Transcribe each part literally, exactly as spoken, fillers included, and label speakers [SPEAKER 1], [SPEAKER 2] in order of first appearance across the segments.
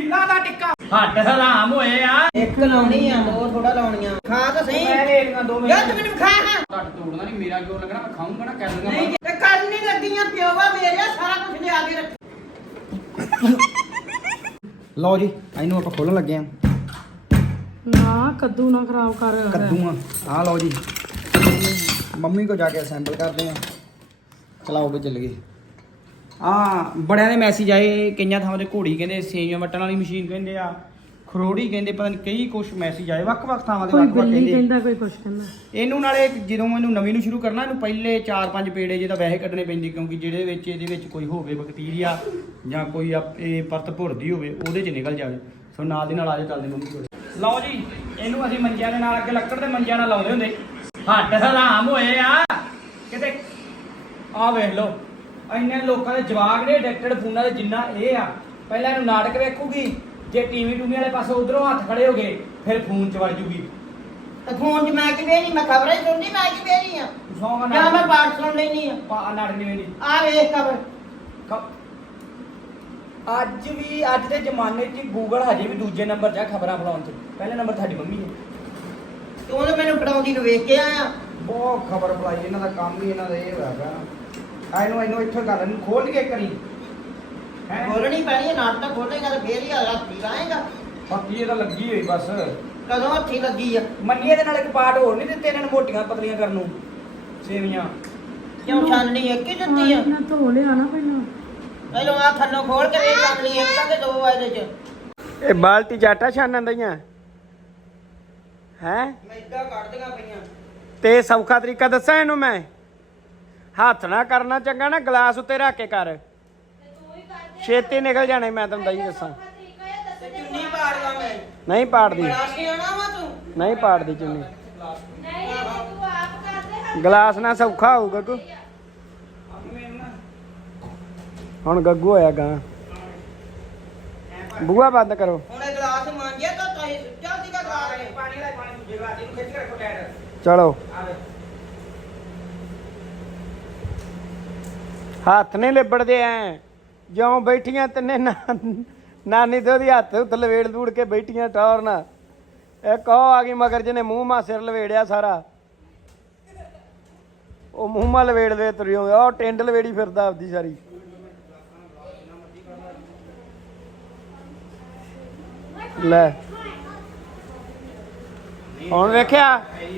[SPEAKER 1] ਤਿੱਲਾ ਦਾ ਟਿੱਕਾ ਹੱਟ ਹਰਾਮ ਹੋਏ ਆ।
[SPEAKER 2] ਇੱਕ ਲਾਉਣੀ ਆ, ਦੋ ਥੋੜਾ ਲਾਉਣੀਆਂ। ਖਾ ਤਾਂ ਸਹੀ
[SPEAKER 1] ਮੈਂ ਰੇੜੀਆਂ ਦੋ
[SPEAKER 2] ਯਾਰ ਤੂੰ ਮੈਨੂੰ ਖਾ ਹਾਂ।
[SPEAKER 1] ਘੱਟ ਤੋੜਨਾ ਨਹੀਂ, ਮੇਰਾ ਕਿਉਂ ਲੱਗਣਾ, ਮੈਂ ਖਾਊਂਗਾ ਨਾ, ਕਰ ਲੂੰਗਾ।
[SPEAKER 2] ਨਹੀਂ ਤੇ ਕੱਲ ਨਹੀਂ ਲੱਗੀਆਂ ਪਿਓਵਾ ਮੇਰੇ, ਸਾਰਾ ਕੁਝ ਲਿਆ ਕੇ ਰੱਖ।
[SPEAKER 1] ਲਓ ਜੀ ਇਹਨੂੰ ਆਪਾਂ ਖੋਲਣ ਲੱਗੇ ਆ।
[SPEAKER 3] ਨਾ ਕੱਦੂ ਨਾ ਖਰਾਬ ਕਰ।
[SPEAKER 1] ਕੱਦੂ ਆ ਆ ਲਓ ਜੀ, ਮੰਮੀ ਕੋ ਜਾ ਕੇ ਅਸੈਂਬਲ ਕਰਦੇ ਆ। ਚਲਾਓ ਵੀ ਚੱਲ ਗਏ। ਆ ਬੜਿਆਂ ਦੇ ਮੈਸੇਜ ਆਏ, ਕਈਆਂ ਥਾਵਾਂ ਤੇ ਘੋੜੀ ਕਹਿੰਦੇ, ਸੇਵੀਆਂ ਵੱਟਣ ਵਾਲੀ ਮਸ਼ੀਨ ਕਹਿੰਦੇ ਆ, ਖਰੋੜੀ ਕਹਿੰਦੇ, ਪਤਾ ਨਹੀਂ ਕਈ ਕੁਛ ਮੈਸੇਜ ਆਏ ਵੱਖ-ਵੱਖ ਥਾਵਾਂ ਦੇ
[SPEAKER 3] ਕੋਈ
[SPEAKER 1] ਵੱਖ-ਵੱਖ
[SPEAKER 3] ਬਿੱਲੀ
[SPEAKER 1] ਕਹਿੰਦੇ।
[SPEAKER 3] ਕਹਿੰਦਾ, ਕੋਈ ਕੁਛ ਕਹਿੰਦਾ।
[SPEAKER 1] ਇਹਨੂੰ ਨਾਲੇ ਜਦੋਂ ਇਹਨੂੰ ਨਵੀਂ ਨੂੰ ਸ਼ੁਰੂ ਕਰਨਾ, ਇਹਨੂੰ ਪਹਿਲੇ ਚਾਰ ਪੰਜ ਪੇੜੇ ਜਿਹਦਾ ਵੈਸੇ ਕੱਢਣੇ ਪੈਂਦੇ, ਕਿਉਂਕਿ ਜਿਹੜੇ ਵਿੱਚ ਇਹਦੇ ਵਿੱਚ ਕੋਈ ਹੋਵੇ ਬੈਕਟੀਰੀਆ ਜਾਂ ਕੋਈ ਇਹ ਪਰਤ ਭੁਰਦੀ ਹੋਵੇ ਉਹਦੇ 'ਚ ਨਿਕਲ ਜਾਵੇ। ਸੋ ਨਾਲ ਦੀ ਨਾਲ ਆ ਜਾ ਚੱਲਦੇ ਮੰਮੀ ਕੋਲ। ਲਓ ਜੀ ਇਹਨੂੰ ਅਸੀਂ ਮੰਜਿਆਂ ਦੇ ਨਾਲ, ਅੱਗੇ ਲੱਕੜ ਦੇ ਮੰਜਿਆਂ ਨਾਲ ਲਾਉਂਦੇ ਹੁੰਦੇ। ਹੱਟ ਹਰਾਮ ਹੋਏ ਆ ਕਿਤੇ। ਆਹ ਵੇਖ ਲਓ ਇੰਨੇ ਲੋਕਾਂ ਦੇ ਜਵਾਕ ਨੇ ਐਡਿਕਟਡ ਫੋਨਾਂ ਦੇ ਜਿੰਨਾ ਇਹ ਆ। ਪਹਿਲਾਂ ਇਹਨੂੰ ਨਾਟਕ ਵੇਖੂਗੀ, ਜੇ ਟੀਵੀ ਟੂਵੀ ਵਾਲੇ ਪਾਸੇ ਉਧਰੋਂ ਹੱਥ ਖੜੇ ਹੋ ਗਏ ਫਿਰ ਫੋਨ 'ਚ ਵੜ ਜੂਗੀ।
[SPEAKER 2] ਤੇ ਫੋਨ 'ਚ ਮੈਂ ਕਿਵੇਂ ਨਹੀਂ, ਮੈਂ ਖਬਰਾਂ ਹੀ ਸੁਣਦੀ, ਮੈਂ ਕਿਵੇਂ ਨਹੀਂ ਆ ਜਾਂ ਮੈਂ ਪਾਠ ਸੁਣ ਲੈਣੀ ਆ।
[SPEAKER 1] ਪਾ ਨਾਟਕ ਨਹੀਂ ਵੇਖਦੀ।
[SPEAKER 2] ਆ ਵੇਖ ਖਬਰ।
[SPEAKER 1] ਅੱਜ ਵੀ ਅੱਜ ਦੇ ਜ਼ਮਾਨੇ 'ਚ ਗੂਗਲ ਹਜੇ ਵੀ ਦੂਜੇ ਨੰਬਰ 'ਚ ਆ ਖਬਰਾਂ ਫਲਾਉਣ 'ਚ। ਪਹਿਲੇ ਨੰਬਰ ਤੁਹਾਡੀ ਮੰਮੀ ਹੈ।
[SPEAKER 2] ਤੂੰ ਤਾਂ ਮੈਨੂੰ ਪੜਾਉਂਦੀ ਨੂੰ ਵੇਖ ਕੇ ਆਇਆ।
[SPEAKER 1] ਬਹੁਤ ਖਬਰ ਫਲਾਈ, ਇਹਨਾਂ ਦਾ ਕੰਮ ਹੀ ਇਹਨਾਂ ਦਾ ਇਹ ਹੋਇਆ ਪਿਆ। ਆ ਇਹਨੂੰ ਇਹਨੂੰ ਇੱਥੋਂ ਕਰ ਇਹਨੂੰ ਖੋਲ ਕੇ ਕਰੀ ਹੈ।
[SPEAKER 2] ਖੋਲਣੀ ਪੈਣੀ ਹੈ, ਨਾਟਕ ਖੋਲੇਗਾ ਤੇ ਫੇਰ ਹੀ ਹੱਥੀ ਲਾਏਗਾ।
[SPEAKER 1] ਬਾਕੀ ਇਹ ਤਾਂ ਲੱਗੀ ਹੋਈ ਬਸ।
[SPEAKER 2] ਕਦੋਂ ਹੱਥੀ ਲੱਗੀ ਆ?
[SPEAKER 1] ਮੰਨੀਏ ਦੇ ਨਾਲ ਇੱਕ ਪਾਰਟ ਹੋਰ ਨਹੀਂ ਦਿੱਤੇ ਇਹਨਾਂ ਨੂੰ, ਮੋਟੀਆਂ ਪਤਲੀਆਂ ਕਰਨ ਨੂੰ ਸੇਵੀਆਂ।
[SPEAKER 2] ਕਿਉਂ ਛਾਨਣੀ ਇੱਕ ਹੀ ਦਿੱਤੀ ਆ?
[SPEAKER 3] ਨਾ ਧੋ ਲਿਆ ਨਾ ਪਹਿਲਾਂ।
[SPEAKER 2] ਪਹਿਲਾਂ ਆ ਥੱਲੋਂ ਖੋਲ ਕੇ ਵੇਖ ਛਾਨਣੀ ਇੱਕ ਤਾਂ ਕਿ ਦੋ ਆ ਇਹਦੇ 'ਚ।
[SPEAKER 1] ਇਹ ਬਾਲਟੀ ਜਾਟਾ ਛਾਨਣ ਦਈਆਂ ਹੈ।
[SPEAKER 2] ਮੈਂ ਇੱਦਾਂ ਕੱਢਦੀਆਂ ਪਈਆਂ।
[SPEAKER 1] ਤੇ ਸੌਖਾ ਤਰੀਕਾ ਦੱਸਾਂ ਇਹਨੂੰ ਮੈਂ? ਹੱਥ ਨਾ ਕਰਨਾ ਚੰਗਾ ਨਾ, ਗਲਾਸ ਉੱਤੇ ਰੱਖ ਕੇ ਕਰ, ਛੇਤੀ ਨਿਕਲ ਜਾਣੇ। ਮੈਂ ਤੁਹਾਨੂੰ ਦਈ ਦੱਸਾਂ।
[SPEAKER 2] ਤੇ ਚੁੰਨੀ ਪਾੜਦਾ ਮੈਂ।
[SPEAKER 1] ਨਹੀਂ ਪਾੜਦੀ,
[SPEAKER 2] ਬੜਾ ਸਿਆਣਾ ਵਾ ਤੂੰ।
[SPEAKER 1] ਨਹੀਂ ਪਾੜਦੀ ਚੁੰਨੀ। ਗਲਾਸ ਨਾ ਸੌਖਾ ਹੋਊ ਗੱਗੂ। ਹੁਣ ਗੱਗੂ ਹੋਇਆ ਗਾ। ਬੂਹਾ ਬੰਦ ਕਰੋ।
[SPEAKER 2] ਹੁਣ ਇਹ ਗਲਾਸ ਮੰਗਿਆ ਤਾਂ ਤਾਂ ਸੁੱਚਾ ਸੀਗਾ ਗਲਾਸ ਨੇ। ਪਾਣੀ ਲੈ, ਪਾਣੀ ਦੂਜੇ ਗਲਾਸ ਇਹਨੂੰ ਖਿੱਚ ਕੇ ਰੱਖੋ ਟਾਇਰ।
[SPEAKER 1] ਚਲੋ ਹੱਥ ਨਹੀਂ ਲਿਬੜਦੇ ਐ ਜਿਉਂ ਬੈਠੀਆਂ ਤਿੰਨੇ ਨਾਨੀ ਤੇ ਉਹਦੀ ਹੱਥ ਉੱਤੇ ਲਵੇੜ ਲੂੜ ਕੇ ਬੈਠੀਆਂ ਟੌਰ ਨਾ। ਇੱਕ ਉਹ ਆ ਗਈ ਮਗਰ ਜਿਹਨੇ ਮੂੰਹ ਮਾ ਸਿਰ ਲਵੇੜਿਆ ਸਾਰਾ, ਉਹ ਮੂੰਹ ਮਾ ਲਵੇੜ ਦੇ ਤੁਰੀ ਆਉਂਦੇ। ਉਹ ਟਿੰਡ ਲਵੇੜੀ ਫਿਰਦਾ ਆਪਦੀ ਸਾਰੀ। ਲੈ ਹੁਣ ਵੇਖਿਆ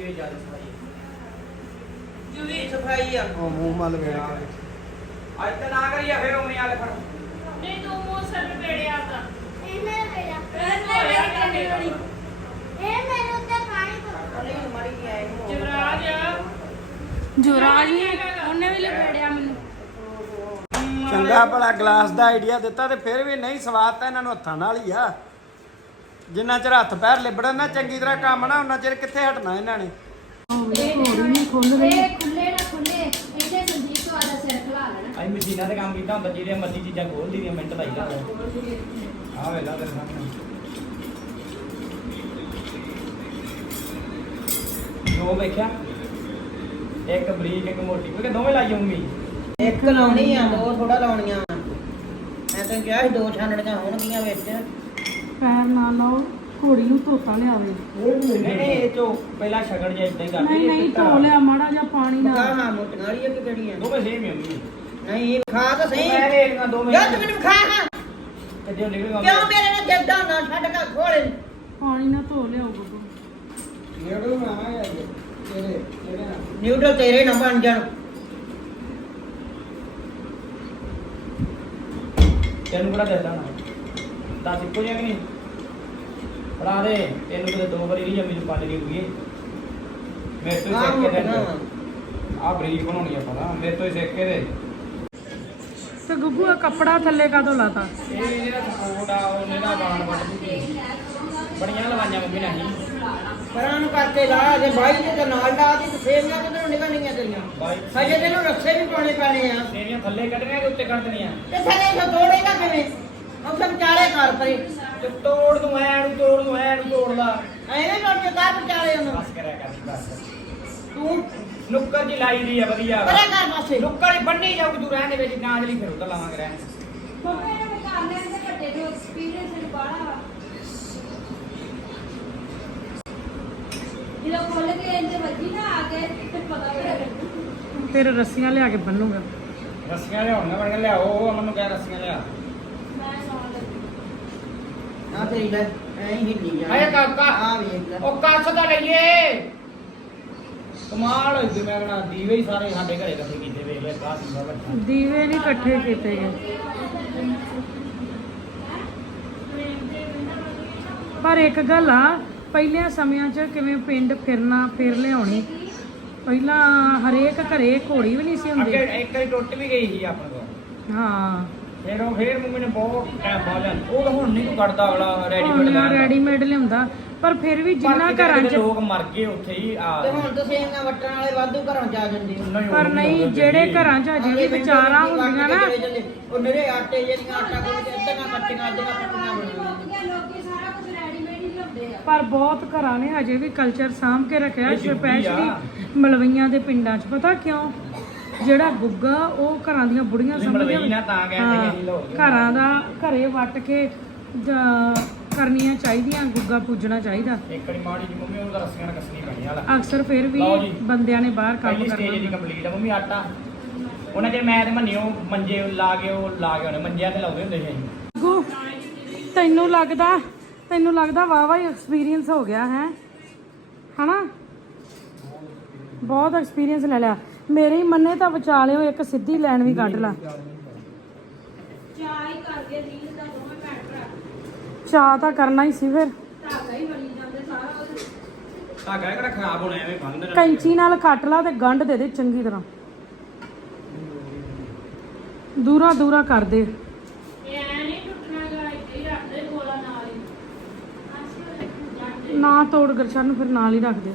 [SPEAKER 2] ਜੁਵੀ ਸਫਾਈ ਆ।
[SPEAKER 1] ਉਹ ਮੂੰਹ ਮਾ ਲਵੇੜ ਕੇ ਅੱਜ ਤਾਂ ਨਾ ਕਰੀਆ ਫਿਰ ਉਹ ਮਿਆਲੇ ਫੜ।
[SPEAKER 3] ਨਹੀਂ ਤੂੰ ਮੂੰਹ ਸਰ ਵੇੜਿਆ ਤਾਂ
[SPEAKER 4] ਇਹਨੇ ਮੇਰਾ ਇਹ ਮੈਨੂੰ ਤੇ ਪਾਣੀ
[SPEAKER 2] ਨਹੀਂ ਮੜੀ ਨਹੀਂ ਆਏ ਨੂੰ।
[SPEAKER 3] ਜੁਰਾਜ ਜੁਰਾਜ ਨੇ ਉਹਨੇ ਵੀ ਲਪੇੜਿਆ ਮੈਨੂੰ।
[SPEAKER 1] ਚੰਗਾ ਭਲਾ ਗਲਾਸ ਦਾ ਆਈਡੀਆ ਦਿੱਤਾ ਤੇ ਫਿਰ ਵੀ ਨਹੀਂ ਸਵਾਦ ਤਾਂ ਇਹਨਾਂ ਨੂੰ ਹੱਥਾਂ ਨਾਲ ਹੀ ਆ। ਜਿੰਨਾ ਚਿਰ ਹੱਥ ਪੈਰ ਲਿਬੜਨ ਨਾ ਚੰਗੀ ਤਰ੍ਹਾਂ ਕੰਮ ਨਾ, ਉਹਨਾਂ ਚਿਰ ਕਿੱਥੇ ਹਟਣਾ ਇਹਨਾਂ ਨੇ।
[SPEAKER 3] ਇਹ ਖੁੱਲ ਰਹੀ।
[SPEAKER 4] ਇਹ ਖੁੱਲੇ ਨਾ ਖੁੱਲੇ ਇਹਨੇ ਸੰਦੀਪ ਤੋਂ ਆਦਾ ਸਿਰ ਖਲਾ ਲੈਣਾ।
[SPEAKER 1] ਅਸੀਂ ਮਸ਼ੀਨਾਂ ਤੇ ਕੰਮ ਕੀਤਾ ਹੁੰਦਾ, ਜਿਹੜੀਆਂ ਮਰਜ਼ੀ ਚੀਜ਼ਾਂ ਖੋਲਦੀ ਦੀਆਂ ਮਿੰਟ ਦਾ ਹੀ ਲੱਗਦਾ। ਆ ਵੇਲਾ ਤੇਰੇ ਸਾਹਮਣੇ ਦੋ ਵੇਖਿਆ, ਇੱਕ ਬਰੀਕ ਇੱਕ ਮੋਟੀ, ਕਿਉਂਕਿ ਦੋਵੇਂ ਲਾਈ ਮੰਮੀ।
[SPEAKER 2] ਇੱਕ ਲਾਉਣੀ ਆ, ਦੋ ਥੋੜਾ ਲਾਉਣੀਆਂ। ਮੈਂ ਤਾਂ ਕਿਹਾ ਸੀ ਦੋ ਛਾਨਣੀਆਂ ਹੋਣਗੀਆਂ ਵਿੱਚ।
[SPEAKER 3] ਪੈਰ ਨਾ ਲਾਓ, ਘੋੜੀ ਨੂੰ ਧੋਤਾ ਲਿਆਵੇ।
[SPEAKER 1] ਨਹੀਂ ਨਹੀਂ ਇਹ ਚੋ ਪਹਿਲਾਂ ਸ਼ਗਨ ਜਿਹਾ ਇਦਾਂ ਹੀ ਕਰਦੀ।
[SPEAKER 3] ਨਹੀਂ ਨਹੀਂ ਧੋ ਲਿਆ ਮਾੜਾ ਜਿਹਾ ਪਾਣੀ
[SPEAKER 2] ਹਾਂ
[SPEAKER 3] ਨਾਲ।
[SPEAKER 2] ਹਾਂ ਮੋਟੀਆਂ ਵਾਲੀਆਂ ਕਿ ਕਿਹੜੀਆਂ?
[SPEAKER 1] ਦੋਵੇਂ ਸੇਮ ਹੀ ਹੁੰਦੀ।
[SPEAKER 2] ਨਹੀਂ ਖਾ ਤਾਂ ਸਹੀ
[SPEAKER 1] ਮੈਂ ਰੇੜੀਆਂ ਦੋਵੇਂ
[SPEAKER 2] ਯਾਰ ਤੂੰ ਮੈਨੂੰ ਖਾ ਹਾਂ।
[SPEAKER 1] ਕਿੱਥੇ ਨਿਕਲੂਗਾ?
[SPEAKER 2] ਕਿਉਂ ਮੇਰੇ ਨਾਲ ਜੱਦਾ ਨਾ ਛੱਡ ਕੇ ਖੋਲੇ?
[SPEAKER 3] ਪਾਣੀ ਨਾਲ ਧੋ ਲਿਆਓ ਗੱਗੂ।
[SPEAKER 1] ਨਿਕਲੂ ਨਾ ਆਇਆ ਤੇਰੇ ਤੇਰੇ ਨਾਲ।
[SPEAKER 2] ਨਿਊਡਲ ਤੇਰੇ ਨਾ ਬਣ ਜਾਣ।
[SPEAKER 1] ਤੈਨੂੰ ਕਿਹੜਾ ਦੱਸਦਾ ਨਾ, ਦੱਸ ਇੱਕੋ ਜਿਹਾ ਕਿ ਨਹੀਂ? ਫੜਾ ਦੇ ਤੈਨੂੰ ਕਿਤੇ ਦੋ ਵਾਰੀ ਨਹੀਂ ਜੰਮੀ ਨੂੰ ਪੰਜ ਨਹੀਂ ਹੋਈ। ਮੇਰੇ ਤੋਂ ਹੀ ਸਿੱਖ ਕੇ ਦੇ। ਆ ਬਰੀਕ ਬਣਾਉਣੀ ਆ ਪਤਾ, ਮੇਰੇ ਤੋਂ ਹੀ ਸਿੱਖ ਕੇ ਦੇ।
[SPEAKER 3] ਤੇ ਗੱਗੂ ਆ ਕੱਪੜਾ ਥੱਲੇ ਕਾਹਤੋਂ ਲਾਤਾ?
[SPEAKER 1] ਇਹ ਜਿਹੜਾ ਸਪੋਰਟ ਆ ਉਹਨੇ ਨਾ ਬਾਣ ਵੱਢ ਦਿੱਤੀ। ਬੜੀਆਂ ਲਵਾਈਆਂ ਮੰਮੀ ਨੇ ਅਸੀਂ।
[SPEAKER 2] ਪਰਾਂ ਨੂੰ ਕਰਕੇ ਲਾ ਜੇ ਬਾਈ ਨੇ ਤਾਂ ਨਾਲ ਲਾ ਦੀ ਤੇ ਸੇਵੀਆਂ ਕਿਧਰੋਂ ਨਿਕਲਣੀਆਂ ਤੇਰੀਆਂ?
[SPEAKER 1] ਬਾਈ
[SPEAKER 2] ਹਜੇ ਤੈਨੂੰ ਰੱਸੇ ਵੀ ਪਾਉਣੇ ਪੈਣੇ ਆ।
[SPEAKER 1] ਸੇਵੀਆਂ ਥੱਲੇ ਕੱਢਣੀਆਂ ਕਿ ਉੱਤੇ ਕੱਢ ਦੇਣੀਆਂ?
[SPEAKER 2] ਤੇ ਥੱਲੇ ਤੋਂ ਤੋੜੇਗਾ ਕਿਵੇਂ? ਉਹ ਸਭ ਚਾਲੇ ਕਰ ਪਰੇ।
[SPEAKER 1] ਤੇ ਤੋੜ ਦੂੰ ਐ ਨੂੰ ਤੋੜ ਦੂੰ ਐ ਨੂੰ ਤੋੜ ਲਾ।
[SPEAKER 2] ਐਵੇਂ ਤੋੜ ਕੇ ਕਰ ਵਿਚਾਲੇ ਉਹਨੂੰ।
[SPEAKER 1] ਬਸ ਕਰਿਆ ਕਰ ਬਸ।
[SPEAKER 2] ਤੂੰ
[SPEAKER 1] ਨੁੱਕਰ ਜੀ ਲਾਈ ਦੀ ਆ ਵਧੀਆ।
[SPEAKER 2] ਪਰੇ ਕਰ ਪਾਸੇ।
[SPEAKER 1] ਨੁੱਕਰ ਹੀ ਬੰਨੀ ਜਾਊ ਤੂੰ ਰਹਿਣ ਦੇ ਵਿੱਚ, ਨਾਂਜ ਲਈ ਫਿਰ ਉੱਧਰ ਲਾਵਾਂਗੇ ਰਹਿਣ।
[SPEAKER 4] ਮੰਮੀ ਨੇ ਕਰ ਲੈਣ ਤੇ ਵੱਡੇ ਨੂੰ ਐਕਸਪੀਰੀਅੰਸ ਬਾਹਲਾ ਜਦੋਂ ਖੁੱਲ ਕੇ ਇਹਦੇ ਵੱਜੀ ਨਾ ਆ ਕੇ ਤੇ ਪਤਾ ਲੱਗ
[SPEAKER 5] ਫਿਰ ਰੱਸੀਆਂ ਲਿਆ ਕੇ ਬੰਨੂਗਾ।
[SPEAKER 1] ਰੱਸੀਆਂ ਲਿਆਉਣੀਆਂ ਬਣ ਲਿਆਓ ਉਹ ਅਮਨ ਨੂੰ ਕਹਿ ਰੱਸੀਆਂ ਲਿਆ।
[SPEAKER 4] ਮੈਂ ਸੌਣ ਲੱਗੀ
[SPEAKER 2] ਆ ਤੇਰੀ ਲੈ ਐਂ ਹੀ ਹਿੱਲੀ ਜਾ
[SPEAKER 1] ਆਏ ਕਾਕਾ
[SPEAKER 2] ਆ ਵੇਖ ਲੈ
[SPEAKER 1] ਉਹ ਕੱਛ ਤਾਂ ਲਈਏ ਕਮਾਲ ਹੋਈ ਮੈਂ ਕਹਣਾ ਦੀਵੇ ਹੀ ਸਾਰੇ ਸਾਡੇ ਘਰੇ ਇਕੱਠੇ ਕੀਤੇ ਵੇਖ ਲਿਆ ਕਾਹ ਦੀਵਾ ਵੱਡਾ
[SPEAKER 5] ਦੀਵੇ ਨਹੀਂ ਇਕੱਠੇ ਕੀਤੇ ਗਏ। ਪਰ ਇੱਕ ਗੱਲ ਆ, ਪਹਿਲਿਆਂ ਸਮਿਆਂ 'ਚ ਕਿਵੇਂ ਪਿੰਡ ਫਿਰਨਾ ਫਿਰ ਲਿਆਉਣੀ, ਪਹਿਲਾਂ ਹਰੇਕ ਘਰੇ ਘੋੜੀ ਵੀ ਨਹੀਂ ਸੀ
[SPEAKER 1] ਅੱਗੇ
[SPEAKER 5] ਹੁੰਦੀ।
[SPEAKER 1] ਇੱਕ ਵਾਰੀ ਟੁੱਟ ਵੀ ਗਈ ਸੀ ਆਪਣੇ ਕੋਲ
[SPEAKER 5] ਹਾਂ
[SPEAKER 1] ਫਿਰ ਉਹ ਫਿਰ ਮੰਮੀ ਨੇ ਬਹੁਤ ਟਾਈਮ ਬਾਅਦ ਲਿਆਂਦੀ। ਉਹ ਤਾਂ ਹੁਣ ਨਹੀਂ ਤੂੰ ਕੱਢਦਾ ਅਗਲਾ ਰੈਡੀਮੇਡ
[SPEAKER 5] ਹੁਣ ਰੈਡੀਮੇਡ ਲਿਆਉਂਦਾ, ਪਰ ਫਿਰ ਵੀ ਜਿੰਨਾ ਘਰਾਂ 'ਚ
[SPEAKER 1] ਲੋਕ ਮਰ ਗਏ ਉੱਥੇ ਹੀ ਆ
[SPEAKER 2] ਤੇ ਹੁਣ ਤੁਸੀਂ ਇਹਨਾਂ ਵੱਟਣ ਵਾਲੇ ਵਾਧੂ ਘਰੋਂ ਜਾ ਜਾਂਦੇ ਹੋ
[SPEAKER 5] ਪਰ ਨਹੀਂ ਜਿਹੜੇ ਘਰਾਂ 'ਚ ਅਜੇ ਵੀ ਵਿਚਾਰਾਂ ਹੁੰਦੀਆਂ ਨਾ,
[SPEAKER 2] ਉਹ ਮੇਰੇ ਆਟੇ ਜਿਹੜੀਆਂ ਆਟਾ ਗੁੰਨ ਕੇ ਅੱਧੀਆਂ ਕੱਟੀਆਂ ਅੱਧੀਆਂ ਪੱਕੀਆਂ ਬਣਾਉਂਦੇ
[SPEAKER 4] ਲੋਕੀ ਸਾਰਾ ਕੁਝ ਰੈਡੀਮੇਡ ਹੀ ਲਿਆਉਂਦੇ ਆ।
[SPEAKER 5] ਪਰ ਬਹੁਤ ਘਰਾਂ ਨੇ ਅਜੇ ਵੀ ਕਲਚਰ ਸਾਂਭ ਕੇ ਰੱਖਿਆ,
[SPEAKER 1] ਇਹ ਜ਼ਰੂਰੀ ਆ।
[SPEAKER 5] ਸਪੈਸ਼ਲੀ ਮਲਵਈਆਂ ਦੇ ਪਿੰਡਾਂ 'ਚ। ਪਤਾ ਕਿਉਂ? ਜਿਹੜਾ ਗੁੱਗਾ ਉਹ ਘਰਾਂ ਦੀਆਂ ਬੁੜੀਆਂ
[SPEAKER 1] ਤੁਸੀਂ
[SPEAKER 5] ਸਮਝਦੀਆਂ
[SPEAKER 1] ਮਲਵਈ ਨਾ ਤਾਂ ਕਹਿੰਦੇ
[SPEAKER 5] ਹਾਂ,
[SPEAKER 1] ਅਸੀਂ ਲੋਕ।
[SPEAKER 5] ਘਰਾਂ ਦਾ ਘਰੇ ਵੱਟ ਕੇ ਜਾਂ ਕਰਨੀਆਂ ਚਾਹੀਦੀਆਂ, ਗੁੱਗਾ ਪੂਜਣਾ ਚਾਹੀਦਾ।
[SPEAKER 1] ਇੱਕ ਵਾਰੀ ਮਾੜੀ ਜੀ ਮੰਮੀ ਉਹਨੂੰ ਤਾਂ ਰੱਸੀਆਂ ਨਾਲ ਕੱਸਣੀ ਪੈਣੀ ਵਾਲਾ
[SPEAKER 5] ਅਕਸਰ ਫਿਰ ਵੀ
[SPEAKER 1] ਲਓ ਜੀ।
[SPEAKER 5] ਬੰਦਿਆਂ ਨੇ ਬਾਹਰ ਕੰਮ
[SPEAKER 1] ਪਹਿਲੀ ਸਟੇਜ ਦੀ
[SPEAKER 5] ਕਰਨਾ।
[SPEAKER 1] ਕੰਪਲੀਟ ਆ ਮੰਮੀ ਆਟਾ ਉਹਨਾਂ ਜੇ ਮੈਂ ਤੇ ਮੰਨਿਓ ਮੰਜੇ ਲਾ ਕੇ ਉਹ ਲਾ ਕੇ ਉਹਨੇ ਮੰਜਿਆਂ ਤੇ ਲਾਉਂਦੇ ਹੁੰਦੇ ਸੀ ਅਸੀਂ।
[SPEAKER 5] ਗੁੱਗੂ, ਤੈਨੂੰ ਲੱਗਦਾ ਤੈਨੂੰ ਲੱਗਦਾ ਵਾਵਾ ਹੀ ਐਕਸਪੀਰੀਅੰਸ ਹੋ ਗਿਆ ਹੈ ਹਨਾ? ਬਹੁਤ ਐਕਸਪੀਰੀਅੰਸ ਲੈ ਲਿਆ। ਮੇਰੇ ਹੀ ਮੰਨੇ ਤਾਂ ਬਚਾ ਲਿਓ, ਇੱਕ ਸਿੱਧੀ ਲਾਈਨ ਵੀ ਕੱਢ ਲਾ।
[SPEAKER 4] ਚਾਹ ਹੀ ਕਰਕੇ ਰੀਲ ਦਾ ਦੋਵੇਂ ਭੈਣ ਭਰਾ
[SPEAKER 5] ਚਾਹ ਤਾਂ ਕਰਨਾ ਹੀ ਸੀ ਫਿਰ।
[SPEAKER 4] ਧਾਗਾ ਹੀ ਬਣੀ ਜਾਂਦੇ ਸਾਰਾ ਉਹਦੇ
[SPEAKER 1] ਧਾਗਾ ਕਿਹੜਾ ਖਰਾਬ ਹੋਣਾ ਐਵੇਂ ਬੰਦ ਨਾ
[SPEAKER 5] ਕੈਂਚੀ ਨਾਲ ਕੱਟ ਲਾ ਤੇ ਗੰਢ ਦੇ ਦੇ ਚੰਗੀ ਤਰ੍ਹਾਂ, ਦੂਰਾ ਦੂਰਾ ਕਰ ਦੇ।
[SPEAKER 3] ਇਹ ਐ ਨਹੀਂ ਟੁੱਟਣਾ ਗਾ, ਇੱਥੇ ਹੀ ਰੱਖ ਦੇ ਗੋਲਾ ਨਾਲ ਹੀ।
[SPEAKER 5] ਨਾ ਤੋੜ ਗਰਸ਼ਨ ਨੂੰ ਫਿਰ ਨਾਲ ਹੀ ਰੱਖ ਦੇ।